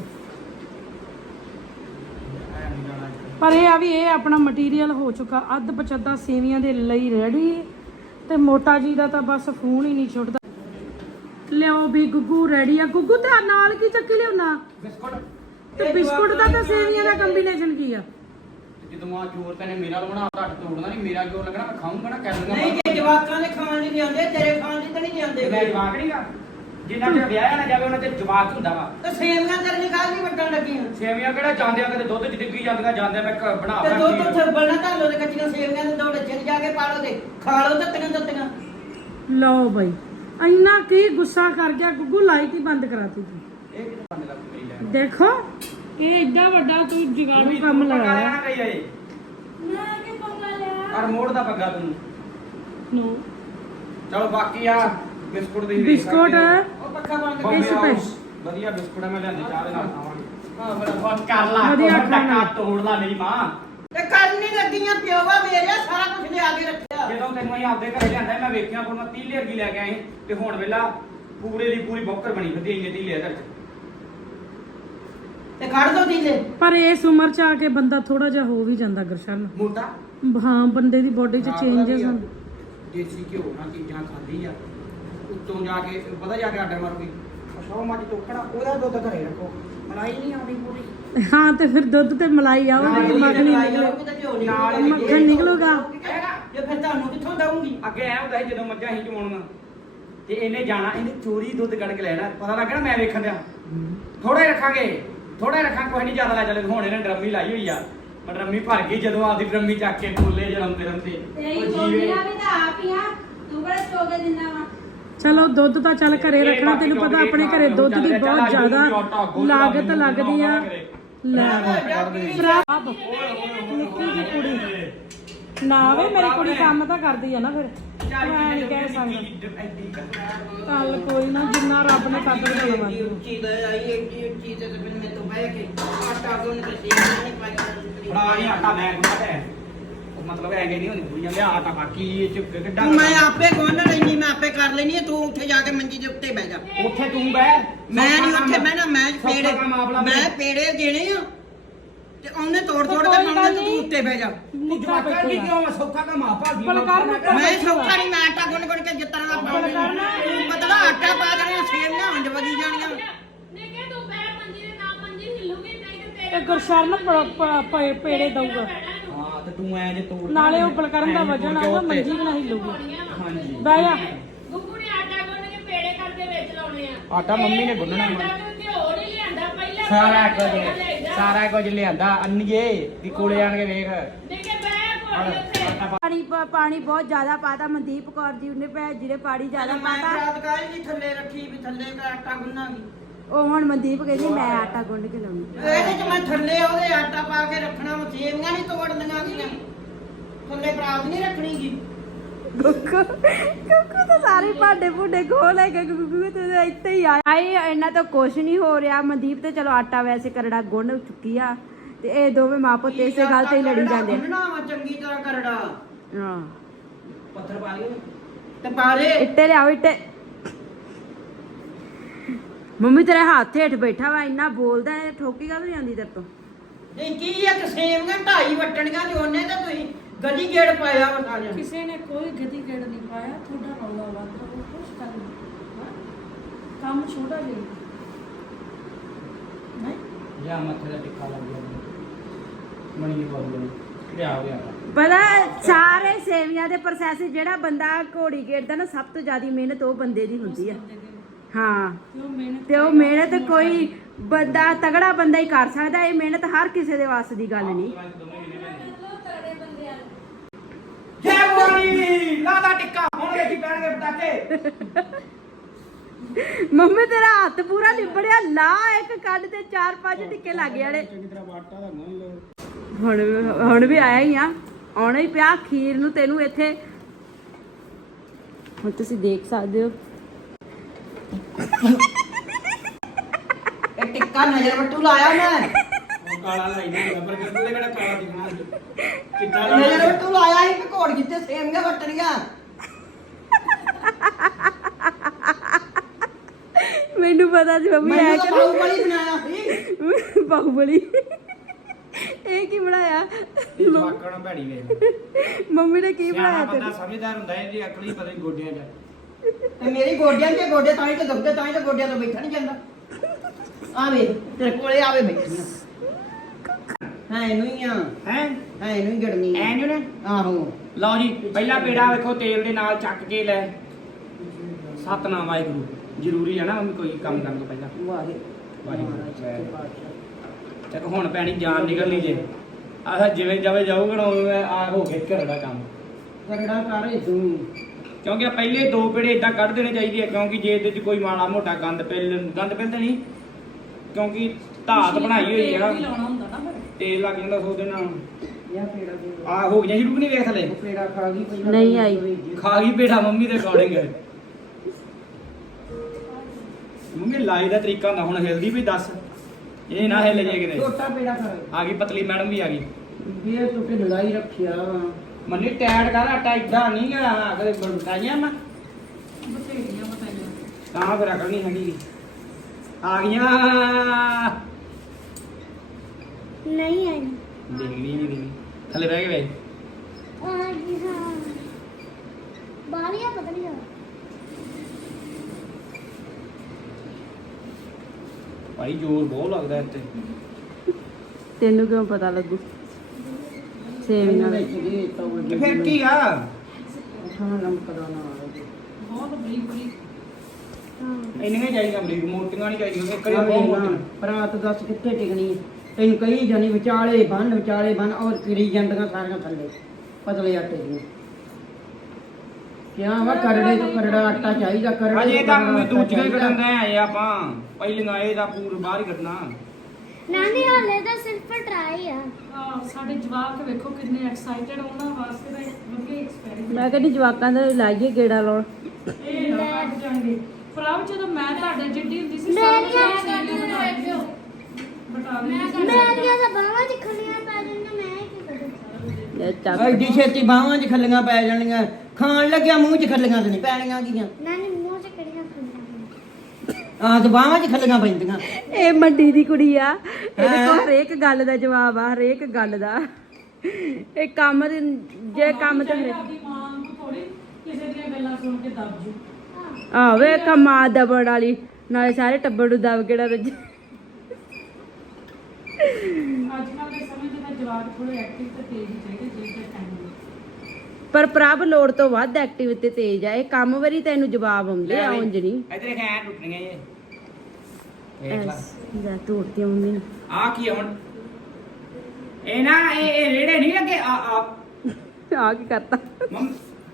[SPEAKER 5] ਪਰ ਇਹ ਆ ਵੀ ਇਹ ਆਪਣਾ ਮਟੀਰੀਅਲ ਹੋ ਚੁੱਕਾ ਅੱਧ ਪਚੱਦਾ ਸੇਵੀਆਂ ਦੇ ਲਈ ਰੈਡੀ। ਤੇ ਮੋਟਾ ਜੀ ਦਾ ਤਾਂ ਬਸ ਫੋਨ ਹੀ ਨਹੀਂ ਛੁੱਟਦਾ। ਲਿਆਓ ਵੀ ਗੁੱਗੂ ਰੈਡੀ ਆ। ਗੁੱਗੂ ਤੇ ਨਾਲ ਕੀ ਚੱਕੀ ਲਿਆਉਣਾ?
[SPEAKER 1] ਬਿਸਕੁਟ
[SPEAKER 5] ਤੇ ਬਿਸਕੁਟ ਦਾ ਤਾਂ ਸੇਵੀਆਂ ਦਾ ਕੰਬੀਨੇਸ਼ਨ ਕੀ ਆ?
[SPEAKER 1] ਜਦੋਂ ਆ ਜੋਰ ਤੈਨੇ ਮੇਰਾ ਲਵਣਾ ਘੱਟ ਤੋੜਨਾ ਨਹੀਂ, ਮੇਰਾ ਜੋਰ ਲੱਗਣਾ ਮੈਂ ਖਾਊਂਗਾ ਨਾ ਕੈਲਰੀਆਂ
[SPEAKER 2] ਨਹੀਂ ਜੇ ਜਵਾਕਾਂ ਦੇ ਖਾਣ ਲਈ ਜਾਂਦੇ ਤੇਰੇ ਖਾਣ ਲਈ ਤਾਂ ਨਹੀਂ ਜਾਂਦੇ
[SPEAKER 1] ਮੈਂ ਜਵਾਕ ਨਹੀਂਗਾ ਜਿੰਨਾ ਚਿਰ ਵਿਆਹਿਆ ਨਾ ਜਾਵੇ ਉਹਨਾਂ ਤੇ ਜਵਾਕ ਹੁੰਦਾ ਵਾ।
[SPEAKER 2] ਤੇ ਸੇਵੀਆਂ ਤੇਰੀ ਕਾਹ ਨਹੀਂ ਵੱਟਣ ਲੱਗੀਆਂ
[SPEAKER 1] ਸੇਵੀਆਂ ਕਿਹੜਾ ਜਾਂਦੇ ਆ, ਕਦੇ ਦੁੱਧ ਚ ਡਿੱਗੀ ਜਾਂਦੀਆਂ ਜਾਂਦੇ ਮੈਂ ਕ- ਬਣਾ
[SPEAKER 2] ਤੇ
[SPEAKER 1] ਬਣਾ
[SPEAKER 2] ਦੁੱਧ
[SPEAKER 1] ਕੇ-
[SPEAKER 2] ਉੱਥੇ ਬਲਣਾ ਧਾਲੋ ਦੇ ਕੱਚੀਆਂ ਸੇਵੀਆਂ ਦੇ ਦੋ ਡੱਚੇ ਜਾ ਕੇ ਪਾ ਲਓ ਤੇ ਖਾ ਲਓ ਤੱਤੀਆਂ ਤੱਤੀਆਂ
[SPEAKER 5] ਲਓ ਬਈ, ਇੰਨਾ ਕੀ ਗੁੱਸਾ ਕਰ ਗਿਆ ਗੁੱਗੂ, ਲਾਈਟ ਹੀ ਬੰਦ ਕਰਾਤੀ ਜੀ।
[SPEAKER 1] ਇਹ ਕਿਤੇ ਬੰਦ ਲੱਗ ਮੇਰੀ ਲੈ
[SPEAKER 5] ਦੇਖੋ ਇਹ ਏਡਾ ਵੱਡਾ ਤੂੰ ਜਗਾੜੂ
[SPEAKER 1] ਤੂੰ
[SPEAKER 5] ਕੰਮ
[SPEAKER 1] ਪੰਗਾ
[SPEAKER 5] ਲਗਾਇਆ।
[SPEAKER 1] ਲੈਣਾ ਕਹੀ ਆਏ
[SPEAKER 4] ਮੈਂ ਕਿ ਪੰਗਾ ਲਿਆ
[SPEAKER 1] ਔਰ ਮੋੜ ਦਾ ਪੰਗਾ ਤੂੰ।
[SPEAKER 5] ਨੋ
[SPEAKER 1] ਚਲੋ ਬਾਕੀ ਆ ਬਿਸਕੁਟ ਦੀ
[SPEAKER 5] ਬਿਸਕੁਟ
[SPEAKER 2] ਉਹ ਪੱਖਾ ਬੰਦ
[SPEAKER 1] ਬੰਬੇ
[SPEAKER 5] ਇਸ
[SPEAKER 1] ਹਾਊਸ,
[SPEAKER 5] ਪੇ-
[SPEAKER 1] ਵਧੀਆ ਬਿਸਕੁਟ ਆ, ਮੈਂ ਲਿਆਂਦੇ ਚਾਹ ਦੇ ਨਾਲ ਖਾਵਾਂਗੇ। ਹਾਂ ਬੜਾ ਬਹੁਤ ਕਰ ਲਾ
[SPEAKER 5] ਵਧੀਆ
[SPEAKER 1] ਕੋਈ
[SPEAKER 5] ਖਾਣਾ।
[SPEAKER 1] ਟੱਕਾ ਤੋੜ ਲਾ ਮੇਰੀ ਮਾਂ।
[SPEAKER 2] ਤੇ ਕੰਨ ਨਹੀਂ ਲੱਗੀਆਂ ਪਿਓਵਾ ਮੇਰੇ ਸਾਰਾ ਕੁਝ ਲਿਆ ਕੇ ਰੱਖਿਆ
[SPEAKER 1] ਜਦੋਂ ਤੈਨੂੰ ਅਸੀਂ ਆਪਦੇ ਘਰੇ ਲਿਆਂਦਾ ਮੈਂ ਵੇਖਿਆ ਕੋਲ ਮੈਂ ਤੀਲੇ ਅਰਗੀ ਲੈ ਕੇ ਆਏ ਤੇ ਹੁਣ ਵੇਲਾ ਪੂਰੇ ਦੀ ਪੂਰੀ ਬੌਕਰ ਬਣੀ ਫਿਰਦੀ ਇੰਨੇ ਤੀਲੇ ਘਰ ਚ।
[SPEAKER 2] ਤੇ ਕੱਢ ਦੋ ਦੀਲੇ
[SPEAKER 5] ਪਰ ਇਸ ਉਮਰ ਚ ਆ ਕੇ ਬੰਦਾ ਥੋੜਾ ਜਿਹਾ ਹੋ ਵੀ ਜਾਂਦਾ ਗੁਰਸ਼ਨ।
[SPEAKER 1] ਮੋਟਾ
[SPEAKER 5] ਹਾਂ, ਬੰਦੇ ਦੀ ਬੋਡੀ ਚ ਚੇਂਜਸ ਹੁੰਦੇ।
[SPEAKER 1] ਦੇਸੀ ਘਿਓ ਨਾਲ ਚੀਜ਼ਾਂ ਖਾਂਦੀ ਆ, ਉੱਤੋਂ ਜਾ ਕੇ ਪਤਾ ਜਾ ਕੇ ਆਟਾ ਮਾਰੂਗੀ। ਅੱਛਾ ਉਹ ਮੱਝ ਟੋਕੜਾ ਉਹਦਾ ਦੁੱਧ ਘਰੇ ਰੱਖੋ, ਮਲਾਈ ਨਹੀਂ ਆਉਂਦੀ ਪੂਰੀ।
[SPEAKER 5] ਹਾਂ ਤੇ ਫਿਰ ਦੁੱਧ ਤੇ ਮਲਾਈ ਆਊਗੀ, ਮੱਖਣੀ ਨਿਕਲੂ ਮੱਖਣ ਨਿਕਲੂਗਾ।
[SPEAKER 2] ਜੇ ਫਿਰ ਤੁਹਾਨੂੰ ਕਿੱਥੋਂ ਦਊਂਗੀ
[SPEAKER 1] ਅੱਗੇ ਐ ਹੁੰਦਾ ਸੀ ਜਦੋਂ ਮੱਝਾਂ ਹੀ ਚੋਣੀਆਂ ਤੇ ਇਹਨੇ ਜਾਣਾ, ਇਹਨੇ ਚੋਰੀ ਦੁੱਧ ਕੱਢ ਕੇ ਲੈਣਾ, ਪਤਾ ਲੱਗਣਾ ਮੈਂ ਵੇਖਣ ਦਿਆ ਥੋੜਾ ਹੀ ਰੱਖਾਂਗੇ ਥੋੜਾ ਹੀ ਰੱਖਾਂ, ਕੋਈ ਨਹੀਂ ਜ਼ਿਆਦਾ ਲੈ ਚੱਲੇ। ਹੁਣ ਇਹਨੇ ਡਰਮੀ ਲਾਈ ਹੋਈ ਆ, ਮੈਂ ਡਰਮੀ ਭਰ ਗਈ ਜਦੋਂ ਆਪਦੀ ਡਰਮੀ ਚੱਕ ਕੇ ਬੋਲੇ ਜਨਮ ਦਿਨ ਤੇ
[SPEAKER 4] ਤੇਰੀ
[SPEAKER 1] ਉਹ ਜੀਵੇ
[SPEAKER 4] ਗੋਲੀਆਂ ਵੀ ਤਾਂ ਆਪ ਹੀ ਆ, ਤੂੰ ਕਿਹੜਾ ਚੋਗੇ ਦਿੰਦਾ ਵਾ।
[SPEAKER 5] ਚਲੋ ਦੁੱਧ ਤਾਂ ਚੱਲ ਘਰੇ ਰੱਖਣਾ, ਤੈਨੂੰ ਪਤਾ ਆਪਣੇ ਘਰੇ ਦੁੱਧ ਦੀ ਬਹੁਤ ਜ਼ਿਆਦਾ ਲਾਗਤ ਲੱਗਦੀ ਆ। ਲੈ ਭਰਾ ਨਿੱਕੀ ਜੀ ਕੁੜੀ ਨਾ ਵੇ, ਮੇਰੀ ਕੁੜੀ ਕੰਮ ਤਾਂ ਕਰਦੀ ਆ ਨਾ, ਫਿਰ ਮੈਂ ਨਹੀਂ ਕਹਿ ਸਕਦਾ। ਚੱਲ ਕੋਈ ਨਾ, ਜਿੰਨਾ ਰੱਬ ਨੇ ਕੱਢ ਦੇਣਾ ਵਾ।
[SPEAKER 2] ਉੱਚੀ ਦਾ ਆਈ ਏਡੀ ਉੱਚੀ ਤੇ ਫਿਰ ਮੈਂ ਤੋਂ ਬਹਿ ਕੇ ਆਟਾ ਗੁੰਨ ਕੇ ਸੇਵੀਆਂ ਨਹੀਂ ਪਾਈਆਂ
[SPEAKER 1] ਬੜਾ ਨਹੀਂ ਆਟਾ ਮੈਂ ਗੁੰਨਦਾ ਹੈ, ਉਹ ਮਤਲਬ ਐਗੇ ਨਹੀਂ ਹੁੰਦੀ ਕੁੜੀਆਂ ਲਿਆ ਆਟਾ ਬਾਕੀ ਇਹ ਚ ਕਿੱਡਾ
[SPEAKER 2] ਤੂੰ ਮੈਂ ਆਪੇ ਗੁੰਨ ਲੈਣੀ, ਮੈਂ ਆਪੇ ਕਰ ਲੈਣੀ, ਤੂੰ ਉੱਥੇ ਜਾ ਕੇ ਮੰਜੀ ਦੇ ਉੱਤੇ ਬਹਿ ਜਾ।
[SPEAKER 1] ਉੱਥੇ ਤੂੰ ਬਹਿ,
[SPEAKER 2] ਮੈਂ ਨਹੀਂ ਉੱਥੇ ਬਹਿਣਾ, ਮੈਂ
[SPEAKER 1] ਸੌਖਾ
[SPEAKER 2] ਪੇੜੇ
[SPEAKER 1] ਕੰਮ ਆਪ ਲਾ
[SPEAKER 2] ਮੈਂ ਪੇੜੇ ਦੇਣੇ ਆ ਤੇ ਉਹਨੇ ਤੋੜ ਤੋੜ ਕੇ ਪਾਉਣਾ ਤੇ ਤੂੰ ਉੱਤੇ ਬਹਿ ਜਾ।
[SPEAKER 1] ਤੂੰ ਜਵਾਕਾਂ ਦੀ ਕਿਉਂ ਮੈਂ ਸੌਖਾ ਕੰਮ ਆ ਭਾਗੀ
[SPEAKER 5] ਬਲਕਾਰ ਨੂੰ
[SPEAKER 2] ਮੈਂ ਸੌਖਾ ਨਹੀਂ, ਮੈਂ ਆਟਾ ਗੁੰਨ ਗੁੰਨ ਕੇ ਜਿੱਤਣਾ ਦਾ ਪਾਉਣਾ ਪਤਲਾ ਆਟਾ ਪਾ ਦੇਣਾ, ਸੇਵੀਆਂ ਹੁੰਜ ਵਗੀ ਜਾਣੀਆਂ।
[SPEAKER 3] ਨੇ ਕਿ ਤੂੰ ਬੈ ਮੰਜੀ ਦੇ ਨਾ ਮੰਜੀ ਹਿੱਲੂਗੀ ਨਹੀਂ ਤੇ ਤੇਰੇ
[SPEAKER 5] ਤੇ ਗੁਰਸ਼ਰਨ ਪੇੜੇ ਦਊਗਾ,
[SPEAKER 1] ਹਾਂ ਤੇ ਤੂੰ ਐ ਜੇ ਤੋੜ
[SPEAKER 5] ਨਾਲੇ ਉਹ ਬਲਕਰਨ ਦਾ ਵਜਨ ਆਊਗਾ, ਮੰਜੀ ਵੀ ਨਾ ਹਿੱਲੂਗੀ।
[SPEAKER 1] ਹਾਂਜੀ
[SPEAKER 5] ਬਹਿ ਜਾ।
[SPEAKER 3] ਗੁੱਗੂ ਨੇ ਆਟਾ ਗੁੰਨ ਕੇ ਪੇੜੇ ਕਰਕੇ ਵਿੱਚ ਲਾਉਣੇ ਆ।
[SPEAKER 1] ਆਟਾ ਮੰਮੀ ਨੇ ਗੁੰਨਣਾ ਵਾ।
[SPEAKER 3] ਆਟਾ ਗੁੰਨ ਕੇ ਹੋਰ ਹੀ ਲਿਆਂਦਾ ਪਹਿਲਾਂ
[SPEAKER 1] ਸਾਰਾ ਕੁਝ ਸਾਰਾ ਕੁਝ ਲਿਆਂਦਾ ਅੰਨੀਏ ਦੀ ਕੋਲੇ ਆਣ ਕੇ ਵੇਖ
[SPEAKER 5] ਪਾਣੀ ਪਾਣੀ ਬਹੁਤ ਜ਼ਿਆਦਾ ਪਾਤਾ ਮਨਦੀਪ ਕੌਰ ਜੀ ਉਹਨੇ ਭੈਣ ਜੀ ਨੇ ਪਾਣੀ ਜ਼ਿਆਦਾ
[SPEAKER 2] ਮੈਂ
[SPEAKER 5] ਪਾਤਾ
[SPEAKER 2] ਰਾਤ ਕਾਹਲੀ ਜੀ ਥੱਲੇ ਰੱਖੀ ਵੀ ਥੱਲੇ ਮੈਂ ਆਟਾ ਗੁੰਨਾਂਗੀ
[SPEAKER 5] ਉਹ ਹੁਣ ਮਨਦੀਪ ਕਹਿੰਦੀ ਮੈਂ ਆਟਾ ਗੁੰਨ ਕੇ ਲਾਉਣੀ
[SPEAKER 2] ਇਹਦੇ ਚ ਮੈਂ ਥੱਲੇ ਉਹਦੇ ਆਟਾ ਪਾ ਕੇ ਰੱਖਣਾ ਵਾ ਸੇਵੀਆਂ ਨਹੀਂ ਤੋੜਨੀਆਂ ਗੀਆਂ ਥੱਲੇ ਪਰਾਤ ਨਹੀਂ ਰੱਖਣੀ ਗੀ
[SPEAKER 5] ਗੁੱਗੂ ਗੁੱਗੂ ਤਾਂ ਸਾਰੇ ਭਾਂਡੇ ਭੁੰਡੇ ਖੋਹ ਲੈ ਕੇ ਗੁੱਗੂ ਤੇ ਇੱਥੇ ਹੀ ਆਇਆ ਆਈ ਇਹਨਾਂ ਤੋਂ ਕੁਛ ਨਹੀਂ ਹੋ ਰਿਹਾ ਮਨਦੀਪ ਤੇ ਚਲੋ ਆਟਾ ਵੈਸੇ ਕਰੜਾ ਗੁੰਨ ਚੁੱਕੀ ਆ ਤੇ ਇਹ ਦੋਵੇਂ ਮਾਂ ਪੁੱਤ ਇਸੇ ਗੱਲ ਤੇ ਹੀ ਲੜੀ ਜਾਂਦੇ ਆ
[SPEAKER 2] ਗੁੰਨਣਾ ਵਾ ਚੰਗੀ ਤਰ੍ਹਾਂ ਕਰੜਾ
[SPEAKER 5] ਹਾਂ
[SPEAKER 2] ਪੱਥਰ ਪਾ ਲਿਓ ਤੇ ਪਾ ਦੇ
[SPEAKER 5] ਇੱਟੇ ਲਿਆਓ ਇੱਟੇ ਮੰਮੀ ਤੇਰੇ ਹੱਥ ਹੇਠ ਬੈਠਾ ਵਾ ਇੰਨਾ ਬੋਲਦਾ ਹੈ ਠੋਕੀ ਗੱਲ ਨਹੀਂ ਆਉਂਦੀ ਤੇਰੇ ਤੋਂ
[SPEAKER 2] ਇਹ ਕੀ ਇੱਕ ਸੇਵੀਆਂ ਢਾਈ ਵਟਣੀਆਂ ਤੇ ਉਹਨੇ ਤਾਂ ਤੁਸੀਂ ਗਲੀ ਗੇੜ ਪਾਇਆ ਵਾ ਸਾਰਿਆਂ ਨੇ।
[SPEAKER 5] ਕਿਸੇ ਨੇ ਕੋਈ ਗਦੀ ਗੇੜ ਨਹੀਂ ਪਾਇਆ ਤੁਹਾਡਾ ਰੌਲਾ ਵੱਧ ਉਹ ਕੁਛ ਕਰ ਕੰਮ ਛੋਟਾ ਜਿਹਾ ਨਹੀਂ
[SPEAKER 1] ਜਾਂ ਮੱਥੇ ਦਾ ਟਿੱਕਾ ਲੱਗ ਗਿਆ ਮਣੀ ਨਹੀਂ ਪਾਉਂਦੇ ਲਿਆ ਹੋ ਗਿਆ
[SPEAKER 5] ਪਤਾ ਸਾਰੇ ਸੇਵੀਆਂ ਦੇ ਪ੍ਰੋਸੈਸ ਜਿਹੜਾ ਬੰਦਾ ਘੋੜੀ ਗੇੜਦਾ ਨਾ ਸਭ ਤੋਂ ਜ਼ਿਆਦਾ ਮਿਹਨਤ ਉਹ ਬੰਦੇ ਦੀ ਹੁੰਦੀ ਆ ਹਾਂ ਤੇ ਉਹ ਮਿਹਨਤ ਕੋਈ ਬੰਦਾ ਤਗੜਾ ਬੰਦਾ ਹੀ ਕਰ ਸਕਦਾ ਇਹ ਮਿਹਨਤ ਹਰ ਕਿਸੇ ਦੇ ਵਾਸਤੇ ਦੀ ਗੱਲ ਨਹੀਂ
[SPEAKER 1] ਜੈ ਬੋਲੀ ਲਾਦਾ ਟਿੱਕਾ ਹੁਣ ਵੇਖੀ ਪੈਣਗੇ ਪਟਾਕੇ
[SPEAKER 5] ਮੰਮੀ ਤੇਰਾ ਹੱਥ ਪੂਰਾ ਲਿਬੜਿਆ ਲਾ ਇੱਕ ਕੱਢ ਤੇ ਚਾਰ ਪੰਜ ਟਿੱਕੇ ਲੱਗ ਜਾਣੇ
[SPEAKER 1] ਚੰਗੀ ਤਰ੍ਹਾਂ ਆਟਾ ਦਾ ਗੁੰਨ ਲਓ
[SPEAKER 5] ਹੁਣ ਹੁਣ ਵੀ ਆਇਆ ਹੀ ਆ ਆਉਣਾ ਹੀ ਪਿਆ ਖੀਰ ਨੂੰ ਤੈਨੂੰ ਇੱਥੇ ਹੁਣ ਤੁਸੀਂ ਦੇਖ ਸਕਦੇ ਹੋ
[SPEAKER 2] ਇਹ ਟਿੱਕਾ ਨਜ਼ਰ ਵੱਟੂ ਲਾਇਆ ਮੈਂ
[SPEAKER 1] ਉਹ ਕਾਲਾ ਲਾਈ ਨਹੀਂ ਪਰ ਗੱਦੂ ਦੇ ਕਿਹੜਾ ਕਾਲਾ ਦਿਖਣਾ ਕਿੱਦਾਂ
[SPEAKER 2] ਨਜ਼ਰ ਵੱਟੂ ਲਾਇਆ ਸੀ ਕਿ ਘੋੜ ਜਿੱਤੇ ਸੇਵੀਆਂ ਵਟਣੀਆਂ
[SPEAKER 5] ਮੈਨੂੰ ਪਤਾ ਸੀ ਮੰਮੀ
[SPEAKER 2] ਮੈਨੂੰ
[SPEAKER 5] ਐ
[SPEAKER 2] ਤਾਂ ਬਾਹੂਬਲੀ ਬਣਾਇਆ ਸੀ
[SPEAKER 5] ਬਾਹੂਬਲੀ ਇਹ ਕੀ ਬਣਾਇਆ
[SPEAKER 1] ਇਹ ਜਵਾਕਾਂ ਨੂੰ ਭੈੜੀ ਵੇਖ
[SPEAKER 5] ਮੰਮੀ ਨੇ ਕੀ
[SPEAKER 1] ਸਿਆਣਾ
[SPEAKER 5] ਬਣਾਇਆ
[SPEAKER 1] ਬੰਦਾ
[SPEAKER 5] ਤੈਨੂੰ
[SPEAKER 1] ਸਮਝਦਾਰ ਹੁੰਦਾ ਇਹਦੀ ਅਕਲ ਹੀ ਪਤਾ ਨਹੀਂ ਗੋਡਿਆਂ 'ਚ
[SPEAKER 2] ਤੇ ਮੇਰੀ ਗੋਡਿਆਂ ਤੇ ਗੋਡੇ ਤਾਂ ਹੀ ਤੇ ਦੁਖਦੇ ਤਾਂ ਹੀ ਤੇ ਗੋਡਿਆਂ ਤੋਂ ਬੈਠਾ ਨਹੀਂ ਜਾਂਦਾ ਆਵੇ ਤੇਰੇ ਕੋਲੇ ਆਵੇ ਬੈਠੀਆਂ ਹੈ ਇਹਨੂੰ ਹੀ ਆ
[SPEAKER 1] ਹੈ
[SPEAKER 2] ਹੈ ਇਹਨੂੰ ਹੀ ਗੜਨੀ
[SPEAKER 1] ਐ ਨਹੀਂ ਨੇ
[SPEAKER 2] ਆਹੋ
[SPEAKER 1] ਲਓ ਜੀ ਪਹਿਲਾ ਪੇੜਾ ਵੇਖੋ ਤੇਲ ਦੇ ਨਾਲ ਚੱਕ ਕੇ ਲੈ ਸਤਨਾਮ ਵਾਹਿਗੁਰੂ ਜ਼ਰੂਰੀ ਹੈ ਨਾ ਮੰਮੀ ਕੋਈ ਕੰਮ ਕਰਨ ਤੋਂ ਪਹਿਲਾਂ
[SPEAKER 2] ਵਾਹੇ
[SPEAKER 1] ਵਾਹਿਗੁਰੂ ਚੱਕ ਹੁਣ ਪੈਣੀ ਜਾਨ ਨਿਕਲਣੀ ਜੇ ਆਹ ਜਿਵੇਂ ਜਾਵੇ ਜਾਊਗਾ ਨਾ ਉਵੇਂ ਆ ਹੋ ਗਿਆ ਘਰ ਦਾ ਕੰਮ
[SPEAKER 2] ਰਗੜਾ ਕਰ ਤੂੰ
[SPEAKER 1] ਕਿਉਂਕਿ ਆਹ ਪਹਿਲੇ ਦੋ ਪੇੜੇ ਇਦਾਂ ਕੱਢ ਦੇਣੇ ਚਾਹੀਦੇ ਆ ਕਿਉਂਕਿ ਜੇ ਇਹਦੇ 'ਚ ਕੋਈ ਮਾੜਾ ਮੋਟਾ ਗੰਦ ਪਿਲ ਗੰਦ ਪਿਲ ਤਾਂ ਨਹੀਂ ਕਿਉਂਕਿ ਧਾਤ ਬਣਾਈ ਹੋਈ ਆ ਤੇਲ ਲੱਗ ਜਾਂਦਾ ਸੋ ਦੇ ਨਾਲ
[SPEAKER 2] ਯਾ ਪੇੜਾ ਦੇ
[SPEAKER 1] ਆ ਹੋ ਗਿਆ ਸ਼ੁਰੂ ਨਹੀਂ ਵੇਖ ਥਲੇ
[SPEAKER 2] ਪੇੜਾ ਖਾ ਗਈ ਪਹਿਲਾਂ
[SPEAKER 5] ਨਹੀਂ ਆਈ
[SPEAKER 1] ਖਾ ਗਈ ਪੇੜਾ ਮੰਮੀ ਦੇ ਅਕੋਰਡਿੰਗ ਮੰਮੀ ਲਾਈ ਦਾ ਤਰੀਕਾ ਹੁੰਦਾ ਹੁਣ ਹਿਲਦੀ ਵੀ ਦੱਸ ਇਹ ਨਾ ਹਿਲ ਜੇ ਕਿਤੇ
[SPEAKER 2] ਛੋਟਾ ਪੇੜਾ ਖਾ
[SPEAKER 1] ਆ ਗਈ ਪਤਲੀ ਮੈਡਮ ਵੀ ਆ ਗਈ
[SPEAKER 2] ਇਹ ਤੂੰ ਕਿ ਲੜਾਈ ਰੱਖਿਆ ਵਾ
[SPEAKER 1] ਮੰਨੀ ਟੈਡ ਕਰ ਆਟਾ ਇਦਾਂ ਨਹੀਂ ਗਾ ਕਦੇ ਬਤਾਈਆਂ ਮੈਂ
[SPEAKER 5] ਬਥੇਰੀਆਂ ਬਤਾਈਆਂ
[SPEAKER 1] ਤਾਂ ਫਿਰ ਅਕਲ ਨਹੀਂ ਹੈਗੀ ਆ ਗਈਆਂ
[SPEAKER 4] ਨਹੀਂ ਆਈ
[SPEAKER 1] ਦੇਖ ਲਈ ਨਹੀਂ ਦੇਖ ਥੱਲੇ ਬਹਿ ਕੇ ਵੇ
[SPEAKER 4] ਆ ਗਈ ਹਾਂ ਬਾਲੀਆਂ ਪਤਾ ਨਹੀਂ ਜਾਣਾ
[SPEAKER 1] ਭਾਈ ਜ਼ੋਰ ਬਹੁਤ ਲੱਗਦਾ ਇੱਥੇ
[SPEAKER 5] ਤੈਨੂੰ ਕਿਉਂ ਪਤਾ ਲੱਗੂ ਸੇਵੀਆਂ
[SPEAKER 2] ਵਿੱਚ ਗਈ ਤਾਂ ਉਹ
[SPEAKER 1] ਤੇ ਫਿਰ ਕੀ ਆ
[SPEAKER 2] ਹਾਂ ਲੰਕਦਾ ਨਾ ਆਵੇ
[SPEAKER 5] ਬਹੁਤ ਬਰੀਕ ਬਰੀਕ
[SPEAKER 1] ਇੰਨੀਆਂ ਚਾਹੀਦੀਆਂ ਬਰੀਕ ਮੋਟੀਆਂ ਨਹੀਂ ਚਾਹੀਦੀਆਂ ਇੱਕ ਵਾਰੀ
[SPEAKER 2] ਆਹ
[SPEAKER 1] ਬਹੁਤ
[SPEAKER 2] ਵੇਖ ਲਾ,
[SPEAKER 1] ਮੋਟੀਆਂ
[SPEAKER 2] ਪਰਾਤ ਦੱਸ ਕਿੱਥੇ ਟਿਕਣੀ ਹੈ ਤੈਨੂੰ ਕਹੀ ਜਾਨੀ ਵਿਚਾਲੇ ਬੰਨ ਵਿਚਾਲੇ ਬੰਨ ਔਰ ਕਿਰੀ ਜਾਂਦੀਆਂ ਸਾਰੀਆਂ ਥੱਲੇ ਪਤਲੇ ਆਟੇ ਦੀਆਂ ਕਿਆ ਵਾ ਕਰੜੇ ਤੋਂ ਕਰੜਾ ਆਟਾ ਚਾਹੀਦਾ ਕਰੜੇ
[SPEAKER 1] ਅਜੇ
[SPEAKER 2] ਤੋਂ
[SPEAKER 1] ਤੱਕ
[SPEAKER 2] ਕਰੜਾ
[SPEAKER 1] ਵੀ
[SPEAKER 2] ਆਟਾ
[SPEAKER 1] ਦੂਜੀਆਂ ਹੀ
[SPEAKER 2] ਚਾਹੀਦਾ।
[SPEAKER 1] ਕੱਢਣ ਦੇ ਆਏ ਆਪਾਂ ਪਹਿਲੀਆਂ ਇਹ ਦਾ ਪੂਰ ਬਾਹਰ ਹੀ ਕੱਢਣਾ
[SPEAKER 4] ਨਾਨੀ ਹਾਲੇ ਤਾਂ ਸਿਰਫ ਟਰਾਈ ਆ
[SPEAKER 5] ਹਾਂ ਸਾਡੇ ਜਵਾਕ ਵੇਖੋ ਕਿੰਨੇ ਐਕਸਾਈਟਡ ਉਹਨਾਂ ਵਾਸਤੇ ਦਾ ਵਧੀਆ ਐਕਸਪੈਰੀਮੈਂਟ ਮੈਂ ਕਹਿੰਦੀ ਜਵਾਕਾਂ ਦਾ ਲਾਈਏ ਗੇੜਾ ਲਾਉਣ ਇਹ ਨਾ ਕੱਢ ਜਾਣਗੇ ਪ੍ਰਭ ਜਦੋਂ ਮੈਂ ਤੁਹਾਡੇ ਜਿੱਡੀ ਹੁੰਦੀ ਸੀ
[SPEAKER 4] ਮੈਂ ਨਹੀਂ
[SPEAKER 5] ਸਾਰੇ
[SPEAKER 4] ਆ
[SPEAKER 5] ਸੇਵੀਆਂ ਬਣਾ ਕੇ ਬਟਾ ਲਈ
[SPEAKER 4] ਮੇਰੀਆਂ ਤਾਂ ਬਾਹਾਂ 'ਚ ਖਲੀਆਂ ਪੈ ਜਾਂਦੀਆਂ ਮੈਂ ਕੀ ਕਰਾਂ
[SPEAKER 5] ਇਹ ਚੱਕ
[SPEAKER 2] ਐਡੀ ਛੇਤੀ ਬਾਹਾਂ 'ਚ ਖੱਲੀਆਂ ਪੈ ਜਾਣੀਆਂ ਖਾਣ ਲੱਗਿਆ ਮੂੰਹ 'ਚ ਖੱਲੀਆਂ ਤੇ ਨਹੀਂ ਪੈਣੀਆਂ ਗੀਆਂ
[SPEAKER 4] ਨਾਨੀ ਮੂੰਹ 'ਚ ਕਿਹੜੀਆਂ ਖਲੀਆਂ
[SPEAKER 2] ਆਹ ਤੇ ਬਾਹਾਂ 'ਚ ਖੱਲੀਆਂ ਪੈਂਦੀਆਂ
[SPEAKER 5] ਇਹ ਮੰਡੀ ਦੀ ਕੁੜੀ ਆ ਇਹਦੇ ਕੋਲ ਹਰੇਕ ਗੱਲ ਦਾ ਜਵਾਬ ਆ ਹਰੇਕ ਗੱਲ ਦਾ ਇਹ ਕੰਮ ਦੇ ਜੇ ਕੰਮ ਤੇ ਹਰੇਕ
[SPEAKER 6] ਮਾਂ ਨੂੰ ਥੋੜੀ ਕਿਸੇ ਦੀਆਂ ਗੱਲਾਂ ਸੁਣ ਕੇ ਦੱਬ ਜੂ
[SPEAKER 5] ਆਹ ਵੇ ਕਮਾ ਦਬੜ ਵਾਲੀ ਨਾਲੇ ਸਾਰੇ ਟੱਬਰ ਨੂੰ ਦਬ ਕਿਹੜਾ ਰੱਜ
[SPEAKER 6] ਅੱਜ ਕੱਲ੍ਹ ਦੇ ਸਮੇਂ 'ਚ ਤਾਂ ਜਵਾਕ ਥੋੜੇ ਐਕਟਿਵ ਤੇ ਤੇਜ਼ ਹੀ ਚਾਹੀਦੇ ਜੇ ਤੇ ਟਾਈਮ
[SPEAKER 5] ਪਰ ਪ੍ਰਭ ਲੋੜ ਤੋਂ ਵੱਧ ਐਕਟਿਵ ਤੇ ਤੇਜ਼ ਆ ਇਹ ਕੰਮ ਵਾਰੀ ਤੈਨੂੰ ਜਵਾਬ ਆਉਂਦੇ ਆ ਉਂਝ ਨਹੀਂ
[SPEAKER 1] ਇਧਰ ਖੈਰ ਟੁੱਟਣੀਆਂ ਇਹ ਵੇਖ ਲਾ
[SPEAKER 5] ਜਾ ਤੋੜਤੀ ਮੰਮੀ ਨੇ
[SPEAKER 1] ਆ ਕੀ ਆ ਹੁਣ ਇਹ ਨਾ ਇਹ ਇਹ ਰੇੜੇ ਨਹੀਂ ਲੱਗੇ ਆ ਆ
[SPEAKER 5] ਆ ਕੀ ਕਰਤਾ
[SPEAKER 1] ਮੰਮ